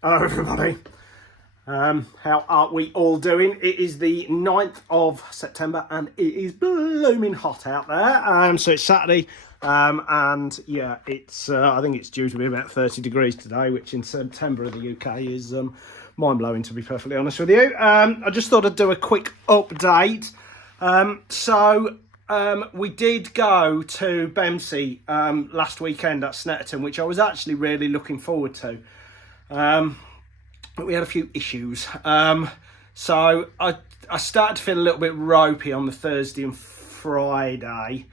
Hello everybody. How are we all doing? It is the 9th of September and it is blooming hot out there. So it's Saturday and yeah, it's I think it's due to be about 30 degrees today, which in September of the UK is mind-blowing, to be perfectly honest with you. I just thought I'd do a quick update. We did go to Bemsey last weekend at Snetterton, which I was actually really looking forward to. But we had a few issues. So I started to feel a little bit ropey on the Thursday and Friday.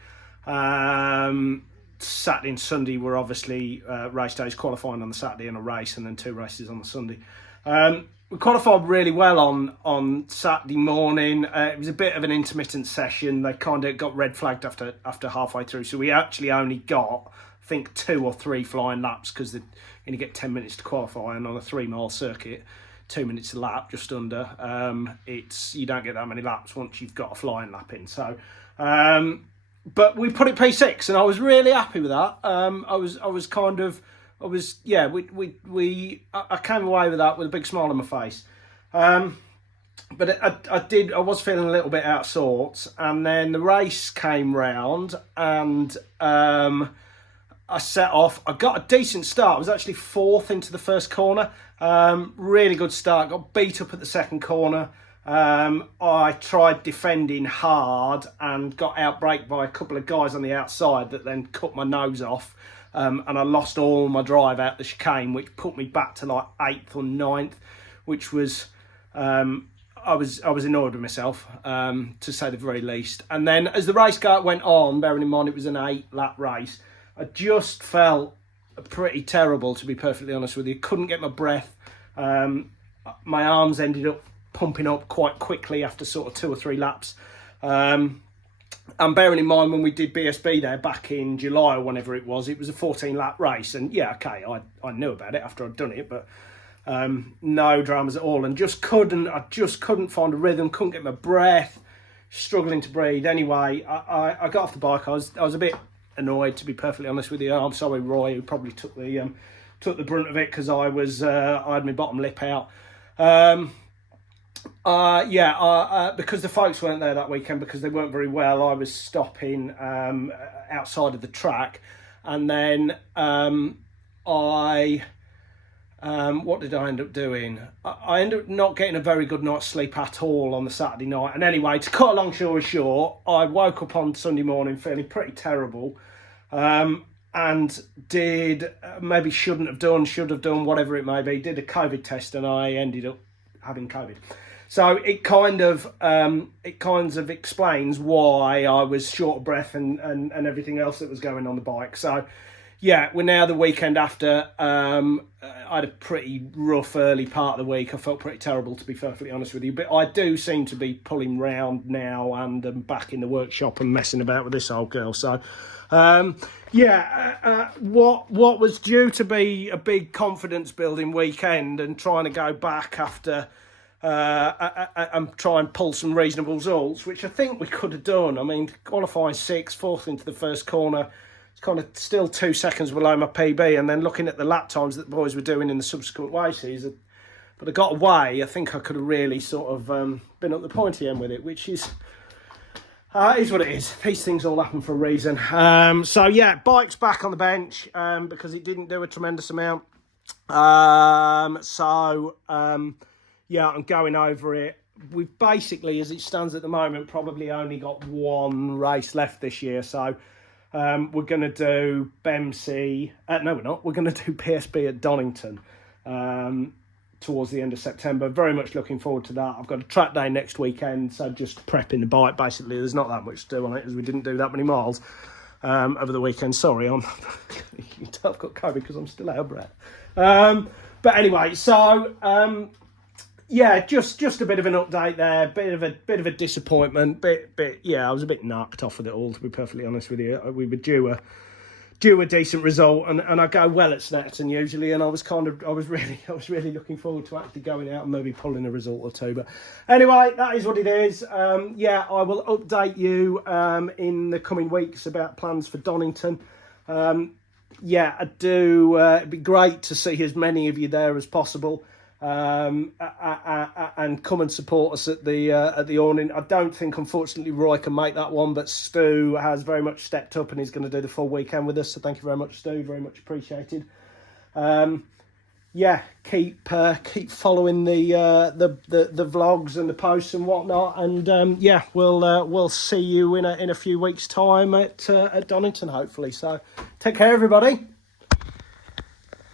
Saturday and Sunday were obviously race days, qualifying on the Saturday and a race, and then 2 races on the Sunday. We qualified really well on Saturday morning. It was a bit of an intermittent session. They kind of got red flagged after halfway through. So we actually only got, I think, 2 or 3 flying laps because you only get 10 minutes to qualify, and on a 3-mile circuit, 2 minutes a lap, just under. You don't get that many laps once you've got a flying lap in. So, but we put it P6, and I was really happy with that. I came away with that with a big smile on my face. But I was feeling a little bit out of sorts, and then the race came round, and I set off. I got a decent start. I was actually 4th into the first corner. Really good start. Got beat up at the second corner. I tried defending hard and got outbraked by a couple of guys on the outside that then cut my nose off. And I lost all my drive out the chicane, which put me back to like 8th or 9th, which was... I was annoyed with myself, to say the very least. And then as the race went on, bearing in mind it was an 8-lap race, I just felt pretty terrible, to be perfectly honest with you. Couldn't get my breath. My arms ended up pumping up quite quickly after sort of 2 or 3 laps. And bearing in mind when we did BSB there back in July or whenever it was a 14-lap race. And yeah, okay, I knew about it after I'd done it, but no dramas at all. And I just couldn't find a rhythm, couldn't get my breath, struggling to breathe. Anyway, I got off the bike. I was a bit annoyed, to be perfectly honest with you. I'm sorry, Roy, who probably took the brunt of it because I had my bottom lip out. Because the folks weren't there that weekend because they weren't very well, I was stopping outside of the track, and then what did I end up doing? I ended up not getting a very good night's sleep at all on the Saturday night. And anyway, to cut a long story short, I woke up on Sunday morning feeling pretty terrible, and should have done, whatever it may be, did a COVID test, and I ended up having COVID. So it kind of explains why I was short of breath and everything else that was going on the bike. So yeah, we're now the weekend after. I had a pretty rough early part of the week. I felt pretty terrible, to be perfectly honest with you. But I do seem to be pulling round now, and I'm back in the workshop and messing about with this old girl. So, what was due to be a big confidence-building weekend, and trying to go back after and try and pull some reasonable results, which I think we could have done. I mean, qualifying 6th, 4th into the first corner, it's kind of still 2 seconds below my PB, and then looking at the lap times that the boys were doing in the subsequent races, but I got away. I think I could have really sort of been up the pointy end with it, which is what it is. These things all happen for a reason. So yeah, bike's back on the bench because it didn't do a tremendous amount. Yeah, I'm going over it. We've basically, as it stands at the moment, probably only got 1 race left this year. So we're going to do Bemsey. No, we're not. We're going to do PSB at Donington towards the end of September. Very much looking forward to that. I've got a track day next weekend, so just prepping the bike, basically. There's not that much to do on it, as we didn't do that many miles over the weekend. Sorry, I've got COVID because I'm still out of breath. But anyway, so... yeah, just a bit of an update there, bit of a disappointment, I was a bit knocked off with it all, to be perfectly honest with you. We were due a decent result, and I go well at Snetterton usually, and I was really looking forward to actually going out and maybe pulling a result or 2. But anyway, that is what it is. I will update you in the coming weeks about plans for Donington. yeah, I do. It'd be great to see as many of you there as possible, and come and support us at the awning. I don't think, unfortunately, Roy can make that one, but Stu has very much stepped up and he's going to do the full weekend with us. So thank you very much, Stu. Very much appreciated. Yeah, keep following the vlogs and the posts and whatnot, and yeah, we'll see you in a few weeks' time at Donington, hopefully. So take care, everybody.